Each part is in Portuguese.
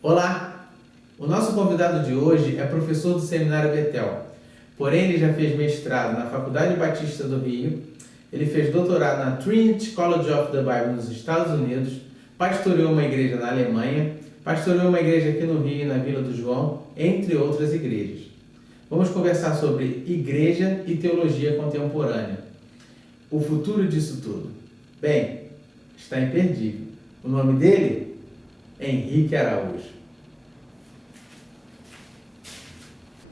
Olá! O nosso convidado de hoje é professor do Seminário Betel. Porém, ele já fez mestrado na Faculdade Batista do Rio, ele fez doutorado na Trinity College of the Bible nos Estados Unidos, pastoreou uma igreja na Alemanha, pastoreou uma igreja aqui no Rio, na Vila do João, entre outras igrejas. Vamos conversar sobre igreja e teologia contemporânea. O futuro disso tudo. Bem, está imperdível. O nome dele? Henrique Araújo.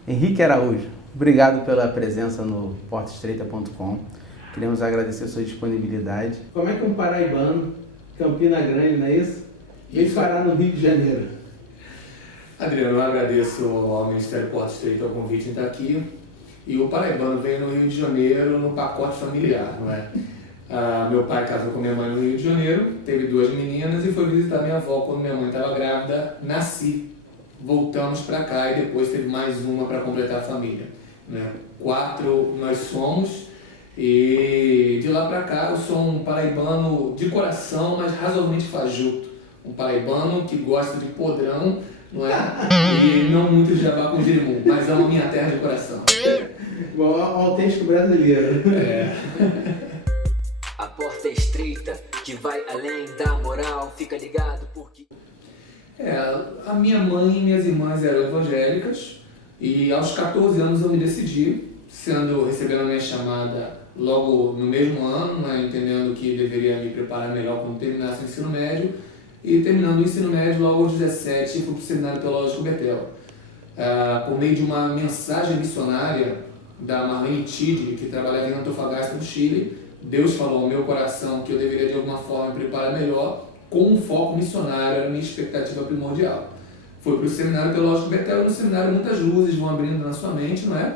Henrique Araújo, obrigado pela presença no portaestreita.com. Queremos agradecer a sua disponibilidade. Como é que um paraibano, Campina Grande, não é isso? Veio parar no Rio de Janeiro? Adriano, eu agradeço ao Ministério Porta Estreita o convite em estar aqui. E o paraibano veio no Rio de Janeiro no pacote familiar, não é? Meu pai casou com minha mãe no Rio de Janeiro, teve 2 meninas e foi visitar minha avó quando minha mãe estava grávida, nasci. Voltamos para cá e depois teve mais uma para completar a família, né? 4 nós somos e de lá para cá eu sou um paraibano de coração, mas razoavelmente fajuto. Um paraibano que gosta de podrão, não é? E não muito de jabá com girimum, mas amo minha terra de coração. Igual ao autêntico brasileiro. É. A porta é estreita, que vai além da moral, fica ligado porque... A minha mãe e minhas irmãs eram evangélicas e aos 14 anos eu me decidi, recebendo a minha chamada logo no mesmo ano, né, entendendo que deveria me preparar melhor quando terminasse o ensino médio, e terminando o ensino médio logo aos 17 fui para o Seminário Teológico Betel. Por meio de uma mensagem missionária da Marlene Tide, que trabalhava em Antofagasta, no Chile, Deus falou ao meu coração que eu deveria de alguma forma me preparar melhor, com um foco missionário, era a minha expectativa primordial. Fui para o Seminário Teológico Betel, e no seminário muitas luzes vão abrindo na sua mente, não é?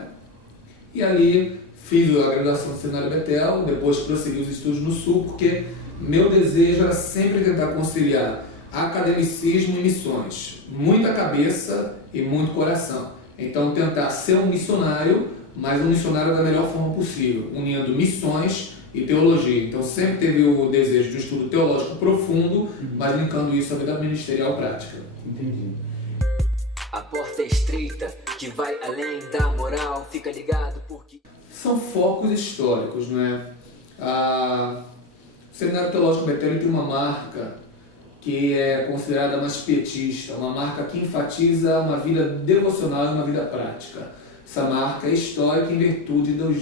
E ali fiz a graduação do Seminário Betel, depois prossegui os estudos no Sul, porque meu desejo era sempre tentar conciliar academicismo e missões. Muita cabeça e muito coração. Então tentar ser um missionário, mas um missionário da melhor forma possível, unindo missões e teologia. Então sempre teve o desejo de um estudo teológico profundo, mas linkando isso à vida ministerial prática. Entendi. A porta é estreita, que vai além da moral, fica ligado porque... São focos históricos, não é? O Seminário Teológico Betel tem uma marca que é considerada mais pietista, uma marca que enfatiza uma vida devocional e uma vida prática. Essa marca é histórica em virtude dos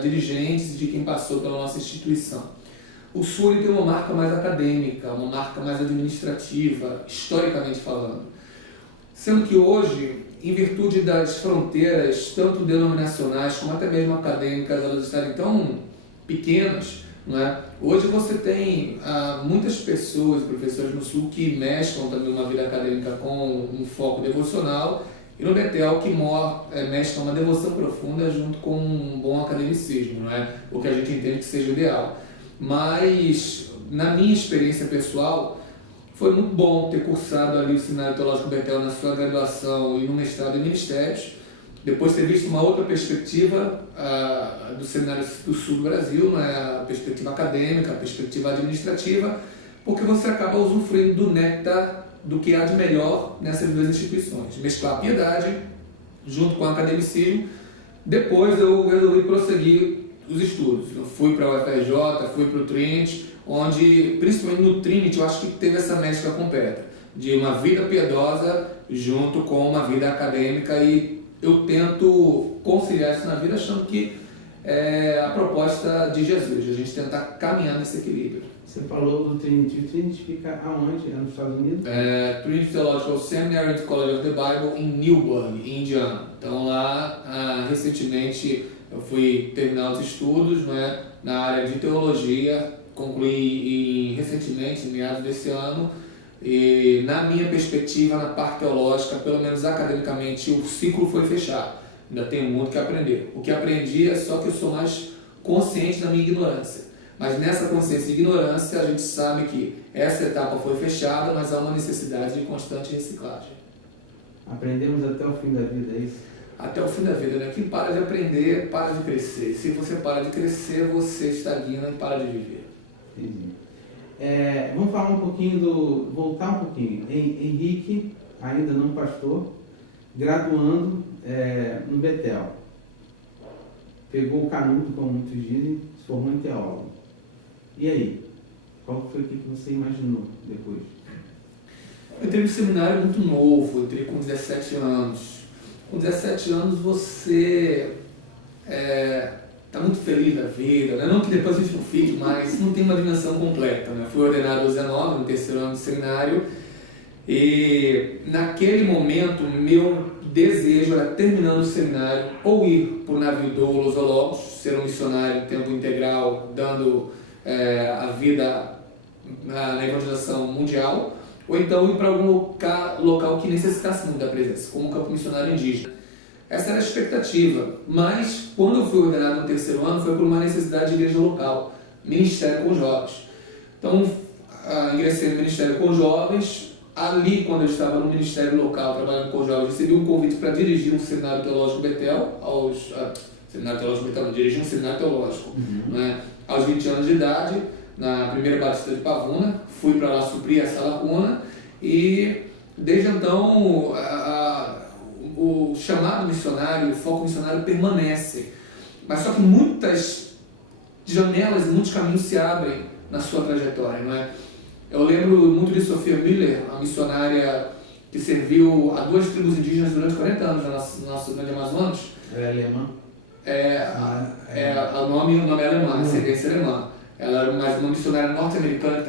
dirigentes e de quem passou pela nossa instituição. O Sul tem uma marca mais acadêmica, uma marca mais administrativa, historicamente falando. Sendo que hoje, em virtude das fronteiras, tanto denominacionais como até mesmo acadêmicas, elas estarem tão pequenas, não é? Hoje você tem muitas pessoas, professores no Sul, que mesclam também uma vida acadêmica com um foco devocional, e no Betel que mescla uma devoção profunda junto com um bom academicismo, não é? O que a gente entende que seja o ideal. Mas, na minha experiência pessoal, foi muito bom ter cursado ali o Seminário Teológico Betel na sua graduação e no mestrado em Ministérios, depois ter visto uma outra perspectiva do Seminário do Sul do Brasil, né? A perspectiva acadêmica, a perspectiva administrativa, porque você acaba usufruindo do néctar do que há de melhor nessas 2 instituições. Mesclar a piedade junto com o academicismo. Depois eu resolvi prosseguir os estudos. Eu fui para a UFRJ, fui para o Trinity, onde, principalmente no Trinity, eu acho que teve essa mescla completa, de uma vida piedosa junto com uma vida acadêmica, e eu tento conciliar isso na vida achando que é a proposta de Jesus, a gente tentar caminhar nesse equilíbrio. Você falou do Trinity. O Trinity fica aonde? É nos Estados Unidos? Trinity Theological Seminary and College of the Bible em Newburgh, Indiana. Então lá, recentemente, eu fui terminar os estudos, né, na área de teologia, concluí recentemente, em meados desse ano, e na minha perspectiva, na parte teológica, pelo menos academicamente, o ciclo foi fechado. Ainda tenho muito que aprender. O que aprendi é só que eu sou mais consciente da minha ignorância. Mas nessa consciência de ignorância, a gente sabe que essa etapa foi fechada, mas há uma necessidade de constante reciclagem. Aprendemos até o fim da vida, é isso? Até o fim da vida, né? Quem para de aprender, para de crescer. E se você para de crescer, você estagna e para de viver. Entendi. Vamos falar um pouquinho voltar um pouquinho. Henrique ainda não pastor, graduando no Betel. Pegou o canudo, como muitos dizem, se formou em teólogo. E aí? Qual foi o que você imaginou depois? Eu entrei no seminário muito novo, eu entrei com 17 anos. Com 17 anos você está muito feliz da vida, né? Não que depois a gente não fique, mas não tem uma dimensão completa. Né? Fui ordenado aos 19, no terceiro ano de seminário, e naquele momento meu desejo era, terminando o seminário, ou ir para o navio do Los Ologos, ser um missionário em tempo integral, dando a vida na evangelização mundial, ou então ir para algum local que necessitasse muito da presença, como um campo missionário indígena. Essa era a expectativa, mas quando eu fui ordenado no terceiro ano foi por uma necessidade de igreja local, ministério com jovens. Então, ingressei no ministério com jovens. Ali, quando eu estava no ministério local, trabalhando com jovens, recebi um convite para dirigir um seminário teológico Betel, dirigir um seminário teológico, né, aos 20 anos de idade, na primeira Batista de Pavuna. Fui para lá suprir essa lacuna e, desde então, o chamado missionário, o foco missionário permanece. Mas só que muitas janelas e muitos caminhos se abrem na sua trajetória, não é? Eu lembro muito de Sophia Miller, a missionária que serviu a 2 tribos indígenas durante 40 anos na nossa cidade de Amazonas. É alemã? O nome é alemã, ascendência alemã. Ela era uma missionária norte-americana que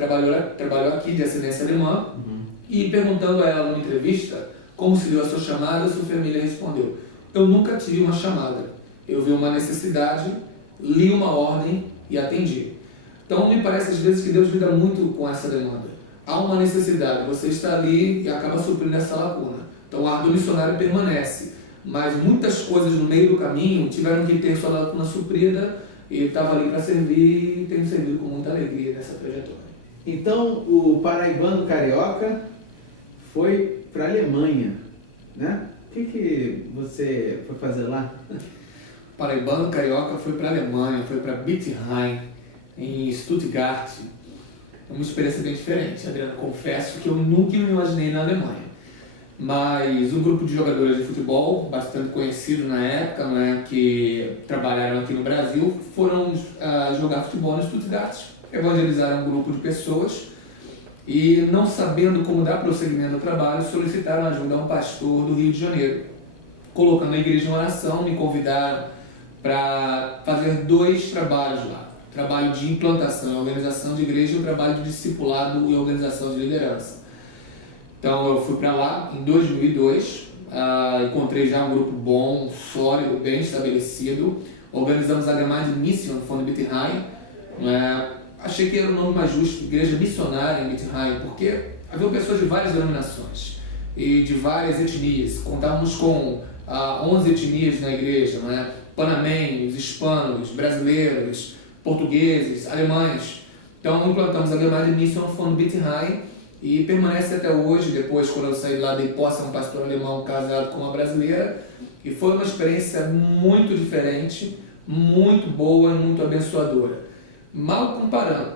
trabalhou aqui, de ascendência alemã. E perguntando a ela numa entrevista como se deu a sua chamada, a Sophia Miller respondeu: eu nunca tive uma chamada. Eu vi uma necessidade, li uma ordem e atendi. Então, me parece às vezes que Deus lida muito com essa demanda. Há uma necessidade, você está ali e acaba suprindo essa lacuna. Então, o árduo missionário permanece. Mas muitas coisas no meio do caminho tiveram que ter sua lacuna suprida, e estava ali para servir e tenho servido com muita alegria nessa trajetória. Então, o paraibano carioca foi para a Alemanha, né? O que você foi fazer lá? O paraibano carioca foi para a Alemanha, foi para Bittheim, em Stuttgart. É uma experiência bem diferente, Adriano. Confesso que eu nunca me imaginei na Alemanha. Mas um grupo de jogadores de futebol, bastante conhecido na época, né, que trabalharam aqui no Brasil, foram jogar futebol no Stuttgart, evangelizaram um grupo de pessoas e, não sabendo como dar prosseguimento ao trabalho, solicitaram ajuda a um pastor do Rio de Janeiro. Colocando a igreja em oração, me convidaram para fazer 2 trabalhos lá. Trabalho de implantação e organização de igreja e o trabalho de discipulado e organização de liderança. Então eu fui para lá em 2002, encontrei já um grupo bom, sólido, bem estabelecido. Organizamos a Gemeinde Mission von Bittheim. Achei que era o nome mais justo, Igreja Missionária em Bittheim, porque havia pessoas de várias denominações e de várias etnias. Contávamos com 11 etnias na igreja, panamenhos, hispanos, brasileiros, portugueses, alemães. Então implantamos a Gemeinde Mission von Bittheim e permanece até hoje. Depois, quando eu saí lá, dei posse a um pastor alemão casado com uma brasileira, e foi uma experiência muito diferente, muito boa e muito abençoadora. Mal comparando,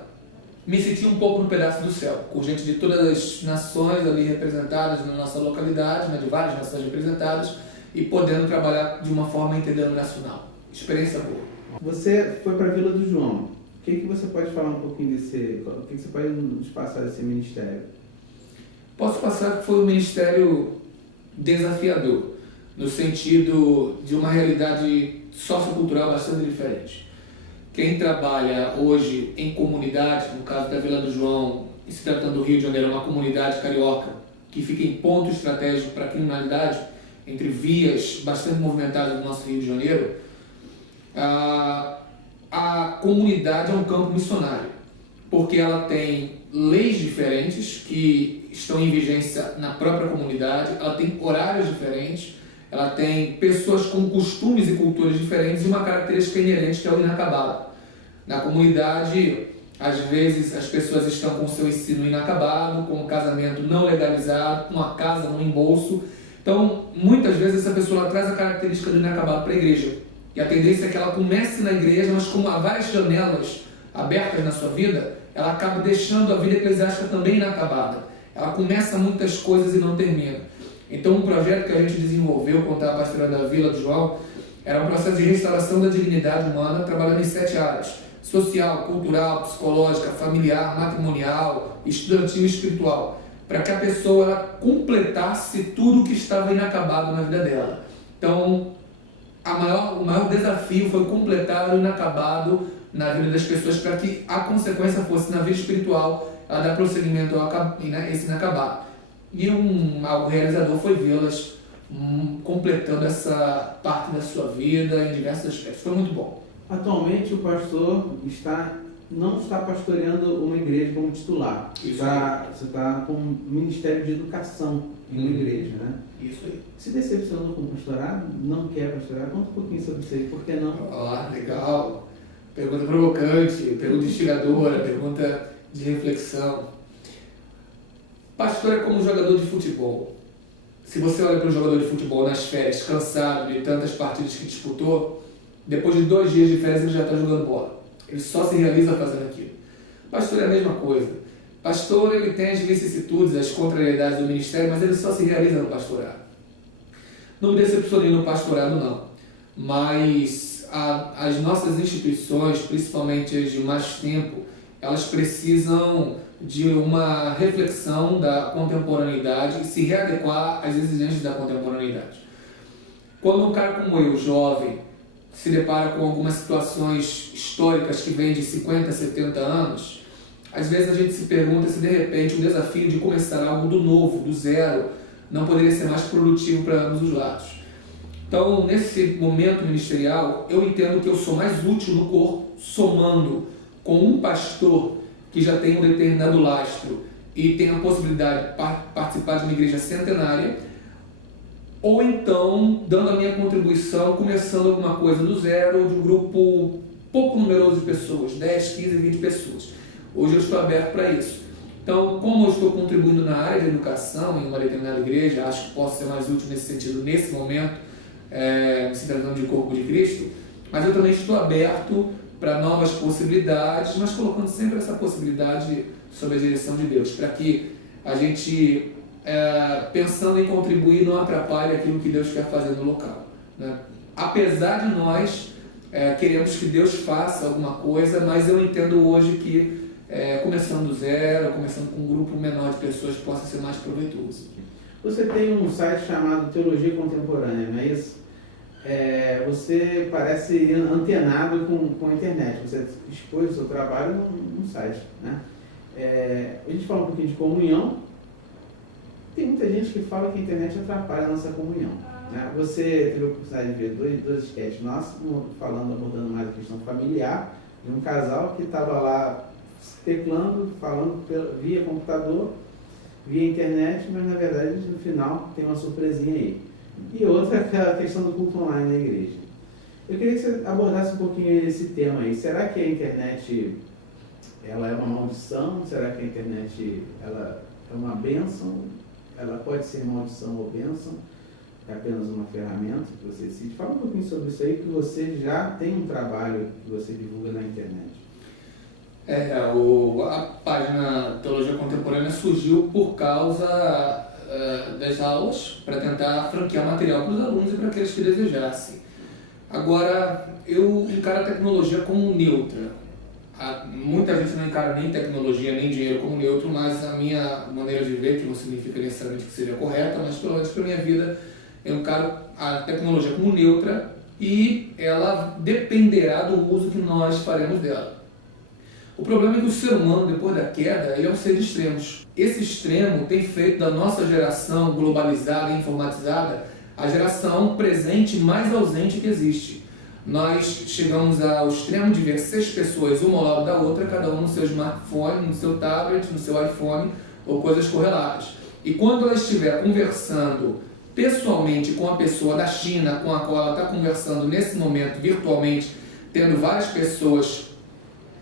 me senti um pouco no pedaço do céu, com gente de todas as nações ali representadas na nossa localidade, de várias nações representadas, e podendo trabalhar de uma forma interdenominacional. Experiência boa. Você foi para a Vila do João. O que você pode falar um pouquinho desse... O que você pode nos passar desse ministério? Posso passar que foi um ministério desafiador, no sentido de uma realidade sociocultural bastante diferente. Quem trabalha hoje em comunidade, no caso da Vila do João, e se tratando do Rio de Janeiro, uma comunidade carioca que fica em ponto estratégico para a criminalidade, entre vias bastante movimentadas do nosso Rio de Janeiro, a comunidade é um campo missionário, porque ela tem leis diferentes que estão em vigência na própria comunidade, ela tem horários diferentes, ela tem pessoas com costumes e culturas diferentes e uma característica inerente que é o inacabado. Na comunidade, às vezes, as pessoas estão com o seu ensino inacabado, com o casamento não legalizado, com a casa no embolso. Então, muitas vezes, essa pessoa traz a característica do inacabado para a igreja. E a tendência é que ela comece na igreja, mas como há várias janelas abertas na sua vida, ela acaba deixando a vida eclesiástica também inacabada. Ela começa muitas coisas e não termina. projeto que a gente desenvolveu quando estava pastoreando a Vila do João era um processo de restauração da dignidade humana, trabalhando em 7 áreas: social, cultural, psicológica, familiar, matrimonial, estudantil e espiritual, para que a pessoa ela completasse tudo que estava inacabado na vida dela. Então, o maior desafio foi completar o inacabado na vida das pessoas, para que a consequência fosse, na vida espiritual, ela dar prosseguimento a esse inacabado. E algo realizador foi vê-las completando essa parte da sua vida em diversos aspectos. Foi muito bom. Atualmente o pastor não está pastoreando uma igreja como titular. Você está com um ministério de educação em uma igreja, né? Isso aí. Se decepcionou com o pastorado? Não quer pastorar? Conta um pouquinho sobre isso aí, por que não? Legal. Pergunta provocante, pergunta instigadora, pergunta de reflexão. Pastor é como um jogador de futebol. Se você olha para um jogador de futebol nas férias, cansado de tantas partidas que disputou, depois de 2 dias de férias ele já está jogando bola. Ele só se realiza fazendo aquilo. Pastor é a mesma coisa. Pastor, ele tem as vicissitudes, as contrariedades do ministério, mas ele só se realiza no pastorado. Não me decepcionei no pastorado, não. Mas as nossas instituições, principalmente as de mais tempo, elas precisam de uma reflexão da contemporaneidade e se readequar às exigências da contemporaneidade. Quando um cara como eu, jovem, se depara com algumas situações históricas que vêm de 50, 70 anos, às vezes a gente se pergunta se de repente o desafio de começar algo do novo, do zero, não poderia ser mais produtivo para ambos os lados. Então, nesse momento ministerial, eu entendo que eu sou mais útil no corpo somando com um pastor que já tem um determinado lastro e tem a possibilidade de participar de uma igreja centenária, ou então dando a minha contribuição, começando alguma coisa do zero, de um grupo pouco numeroso de pessoas, 10, 15, 20 pessoas. Hoje eu estou aberto para isso. Então, como eu estou contribuindo na área de educação em uma determinada igreja, acho que posso ser mais útil nesse sentido, nesse momento, se tratando de corpo de Cristo, mas eu também estou aberto para novas possibilidades, mas colocando sempre essa possibilidade sob a direção de Deus, para que a gente, pensando em contribuir, não atrapalhe aquilo que Deus quer fazer no local, né? Apesar de nós queremos que Deus faça alguma coisa, mas eu entendo hoje que começando do zero, começando com um grupo menor de pessoas, possa ser mais proveitoso. Você tem um site chamado Teologia Contemporânea, não é isso? Você parece antenado com a internet, você expôs o seu trabalho num site, né? A gente fala um pouquinho de comunhão. Tem muita gente que fala que a internet atrapalha a nossa comunhão, né? Você teve a oportunidade de ver dois sketches nossos, abordando mais a questão familiar, de um casal que estava lá teclando, falando via computador, via internet, mas na verdade no final tem uma surpresinha aí. E outra é a questão do culto online na igreja. Eu queria que você abordasse um pouquinho esse tema aí. Será que a internet ela é uma maldição? Será que a internet ela é uma bênção? Ela pode ser maldição ou bênção? É apenas uma ferramenta que você decide? Fala um pouquinho sobre isso aí, que você já tem um trabalho que você divulga na internet. A página Teologia Contemporânea surgiu por causa das aulas, para tentar franquear material para os alunos e para aqueles que desejassem. Agora, eu encaro a tecnologia como neutra. Muita gente não encara nem tecnologia nem dinheiro como neutro, mas a minha maneira de ver, que não significa necessariamente que seja correta, mas pelo menos para a minha vida, eu encaro a tecnologia como neutra e ela dependerá do uso que nós faremos dela. O problema é que o ser humano, depois da queda, ele é um ser de extremos. Esse extremo tem feito da nossa geração globalizada e informatizada a geração presente mais ausente que existe. Nós chegamos ao extremo de ver 6 pessoas, uma ao lado da outra, cada um no seu smartphone, no seu tablet, no seu iPhone ou coisas correlatas. E quando ela estiver conversando pessoalmente com a pessoa da China com a qual ela está conversando nesse momento virtualmente, tendo várias pessoas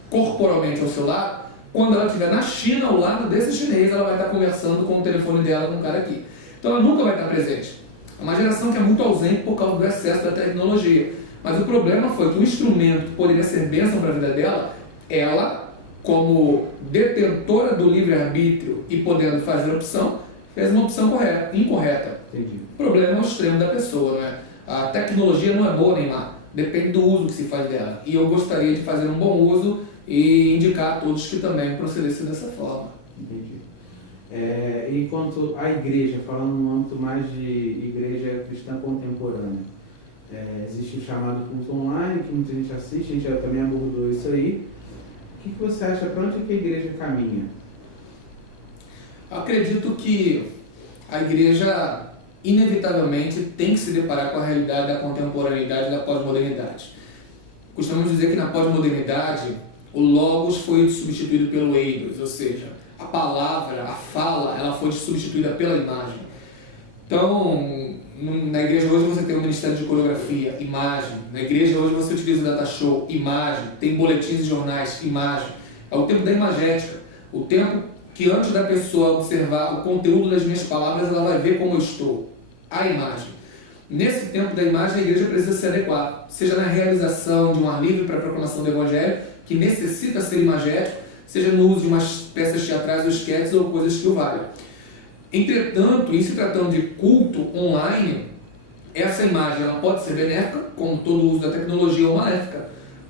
corporalmente ao seu lado, quando ela estiver na China, ao lado desse chinês, ela vai estar conversando com o telefone dela com um cara aqui. Então ela nunca vai estar presente. É uma geração que é muito ausente por causa do excesso da tecnologia. Mas o problema foi que o instrumento que poderia ser bênção para a vida dela, ela, como detentora do livre-arbítrio e podendo fazer opção, fez uma opção incorreta. Entendi. O problema é o extremo da pessoa, né? A tecnologia não é boa, Neymar. Depende do uso que se faz dela. E eu gostaria de fazer um bom uso e indicar a todos que também procedessem dessa forma. Entendi. Enquanto a igreja, falando no âmbito mais de igreja cristã contemporânea, existe o chamado culto online, que muita gente assiste, a gente já também abordou isso aí. O que você acha, para onde que a igreja caminha? Acredito que a igreja inevitavelmente tem que se deparar com a realidade da contemporaneidade e da pós-modernidade. Costumamos dizer que na pós-modernidade o logos foi substituído pelo eidos, ou seja, a palavra, a fala, ela foi substituída pela imagem. Então, na igreja hoje você tem o Ministério de Coreografia, imagem. Na igreja hoje você utiliza o data show, imagem. Tem boletins e jornais, imagem. É o tempo da imagética, o tempo que antes da pessoa observar o conteúdo das minhas palavras, ela vai ver como eu estou, a imagem. Nesse tempo da imagem, a igreja precisa se adequar, seja na realização de um ar livre para a proclamação do Evangelho, que necessita ser imagético, seja no uso de umas peças teatrais ou esquetes ou coisas que o valham. Entretanto, em se tratando de culto online, essa imagem ela pode ser benéfica, como todo uso da tecnologia, ou maléfica.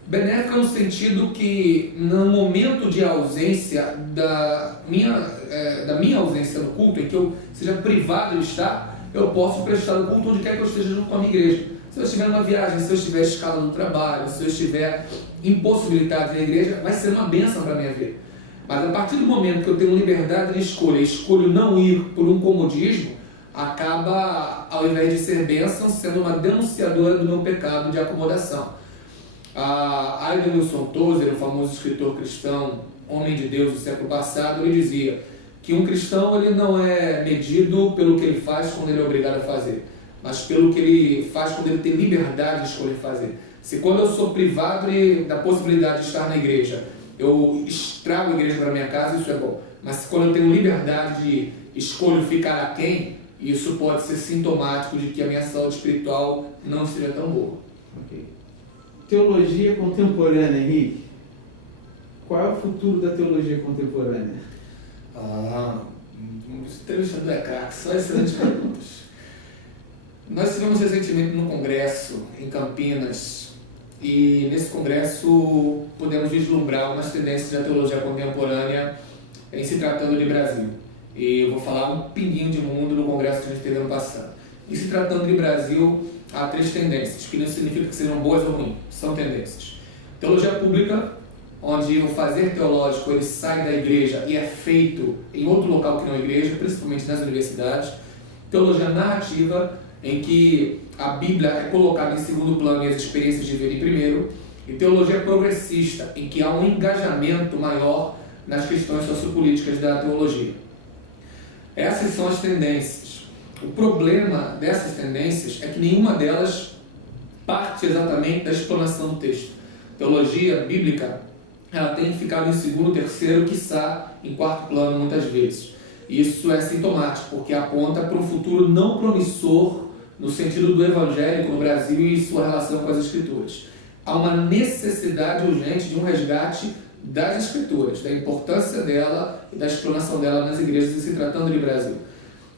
Benéfica no sentido que, no momento de ausência da minha ausência no culto, em que eu seja privado de estar, eu posso prestar o culto onde quer que eu esteja junto com a minha igreja. Se eu estiver numa viagem, se eu estiver escala no trabalho, se eu estiver impossibilitado na igreja, vai ser uma bênção para a minha vida. Mas a partir do momento que eu tenho liberdade de escolha e escolho não ir por um comodismo, acaba, ao invés de ser bênção, sendo uma denunciadora do meu pecado de acomodação. A Edenilson Tozer, o famoso escritor cristão, homem de Deus do século passado, ele dizia que um cristão ele não é medido pelo que ele faz quando ele é obrigado a fazer, mas pelo que ele faz quando ele tem liberdade de escolher fazer. Se quando eu sou privado da possibilidade de estar na igreja, eu estrago a igreja para minha casa, isso é bom. Mas se quando eu tenho liberdade de escolho ficar aquém, isso pode ser sintomático de que a minha saúde espiritual não seja tão boa. Ok. Teologia contemporânea, Henrique. Qual é o futuro da teologia contemporânea? Esse entrevistador é craque, só excelentes perguntas. Nós tivemos recentemente num congresso em Campinas e nesse congresso podemos vislumbrar umas tendências da teologia contemporânea em se tratando de Brasil. E eu vou falar um pinguinho de mundo no congresso que a gente teve ano passado. E se tratando de Brasil, há 3 tendências, que não significa que sejam boas ou ruins, são tendências. Teologia pública, onde o fazer teológico ele sai da igreja e é feito em outro local que não a igreja, principalmente nas universidades. Teologia narrativa, em que a Bíblia é colocada em segundo plano e as experiências de vida em primeiro. E teologia progressista, em que há um engajamento maior nas questões sociopolíticas da teologia. Essas são as tendências. O problema dessas tendências é que nenhuma delas parte exatamente da explanação do texto. Teologia bíblica, ela tem ficado em segundo, terceiro, quiçá em quarto plano muitas vezes. Isso é sintomático, porque aponta para um futuro não promissor no sentido do evangélico no Brasil e sua relação com as Escrituras. Há uma necessidade urgente de um resgate das Escrituras, da importância dela e da explanação dela nas igrejas em se tratando de Brasil.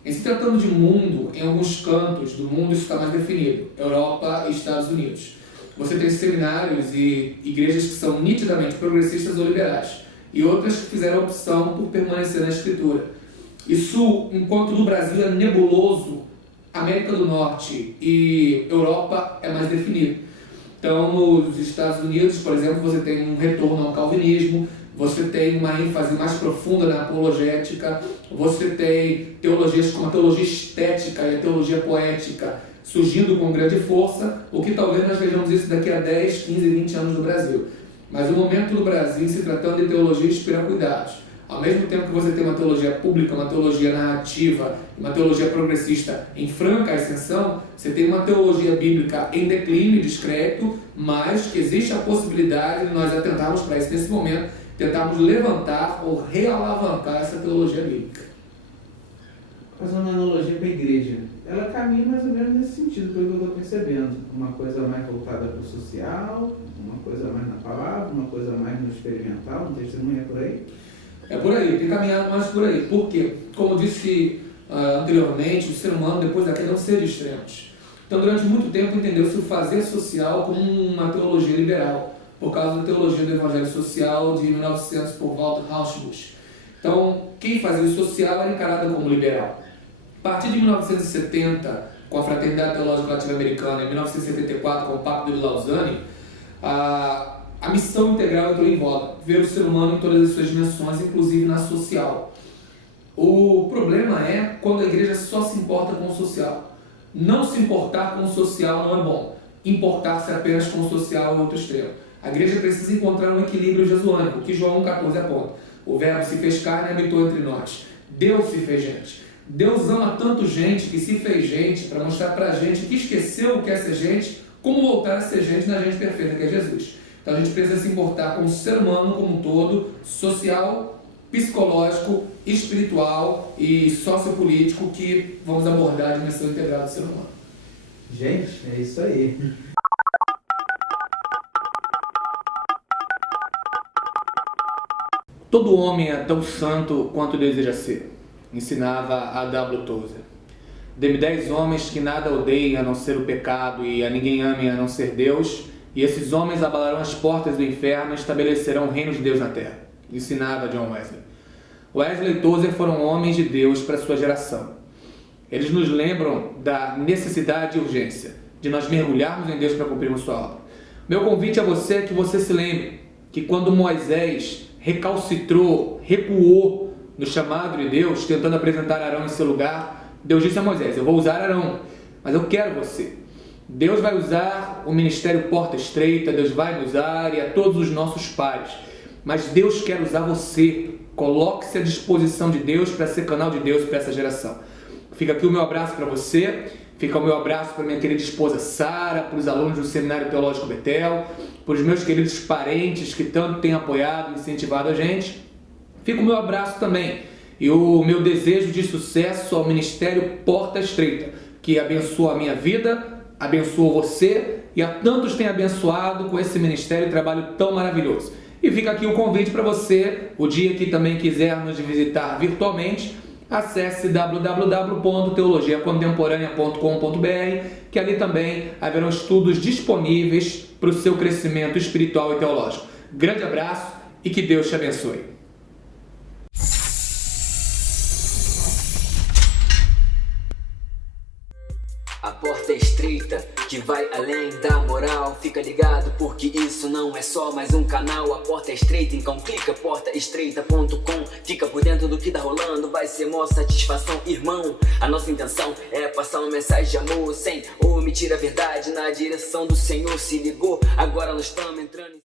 Em se tratando de mundo, em alguns cantos do mundo isso está mais definido, Europa e Estados Unidos. Você tem seminários e igrejas que são nitidamente progressistas ou liberais, e outras que fizeram a opção por permanecer na Escritura. Isso, enquanto no Brasil é nebuloso, América do Norte e Europa é mais definido. Então, nos Estados Unidos, por exemplo, você tem um retorno ao calvinismo, você tem uma ênfase mais profunda na apologética, você tem teologias como a teologia estética e a teologia poética surgindo com grande força, o que talvez nós vejamos isso daqui a 10, 15, 20 anos no Brasil. Mas o momento do Brasil, se tratando de teologia, inspira cuidados. Ao mesmo tempo que você tem uma teologia pública, uma teologia narrativa, uma teologia progressista em franca ascensão, você tem uma teologia bíblica em declínio discreto, mas que existe a possibilidade de nós atentarmos para isso nesse momento, tentarmos levantar ou realavancar essa teologia bíblica. Fazendo uma analogia com a igreja, ela caminha mais ou menos nesse sentido, pelo que eu estou percebendo. Uma coisa mais voltada para o social, uma coisa mais na palavra, uma coisa mais no experimental, no testemunho, é por aí? É por aí, tem caminhado mais por aí. Por quê? Como disse anteriormente, o ser humano, depois da queda, é um ser de extremos. Então, durante muito tempo, entendeu-se o fazer social como uma teologia liberal, por causa da teologia do Evangelho Social de 1900 por Walter Rauschenbusch. Então, quem fazia o social era encarado como liberal. A partir de 1970, com a Fraternidade Teológica Latino-Americana, em 1974, com o Pacto de Lausanne, a missão integral entrou em voga, ver o ser humano em todas as suas dimensões, inclusive na social. O problema é quando a igreja só se importa com o social. Não se importar com o social não é bom. Importar-se apenas com o social é outro extremo. A igreja precisa encontrar um equilíbrio jesuânico, que João 14 aponta. O verbo se fez carne e habitou entre nós. Deus se fez gente. Deus ama tanto gente que se fez gente para mostrar para a gente que esqueceu o que é ser gente, como voltar a ser gente na gente perfeita que é Jesus. Então a gente precisa se importar com o ser humano como um todo, social, psicológico, espiritual e sociopolítico, que vamos abordar a dimensão integral do ser humano. Gente, é isso aí. Todo homem é tão santo quanto deseja ser, ensinava a W. Tozer. Dê-me 10 homens que nada odeiem a não ser o pecado e a ninguém ame a não ser Deus, e esses homens abalarão as portas do inferno e estabelecerão o reino de Deus na terra, ensinava John Wesley. Wesley e Tozer foram homens de Deus para sua geração. Eles nos lembram da necessidade e urgência de nós mergulharmos em Deus para cumprirmos sua obra. Meu convite a você é que você se lembre que quando Moisés recalcitrou, recuou no chamado de Deus, tentando apresentar Arão em seu lugar, Deus disse a Moisés: eu vou usar Arão, mas eu quero você. Deus vai usar o ministério Porta Estreita, Deus vai me usar e a todos os nossos pares, mas Deus quer usar você. Coloque-se à disposição de Deus para ser canal de Deus para essa geração. Fica aqui o meu abraço para você, fica o meu abraço para minha querida esposa Sara, para os alunos do Seminário Teológico Betel, para os meus queridos parentes que tanto têm apoiado e incentivado a gente. Fica o meu abraço também e o meu desejo de sucesso ao Ministério Porta Estreita, que abençoa a minha vida, abençoa você e a tantos tem abençoado com esse ministério e trabalho tão maravilhoso. E fica aqui o convite para você, o dia que também quiser nos visitar virtualmente, acesse www.teologiacontemporânea.com.br, que ali também haverão estudos disponíveis para o seu crescimento espiritual e teológico. Grande abraço e que Deus te abençoe. A porta é estreita, que vai além da moral. Fica ligado porque isso não é só mais um canal. A porta é estreita, então clica portaestreita.com. Fica por dentro do que tá rolando, vai ser maior satisfação, irmão. A nossa intenção é passar uma mensagem de amor, sem omitir a verdade, na direção do Senhor. Se ligou, agora nós estamos entrando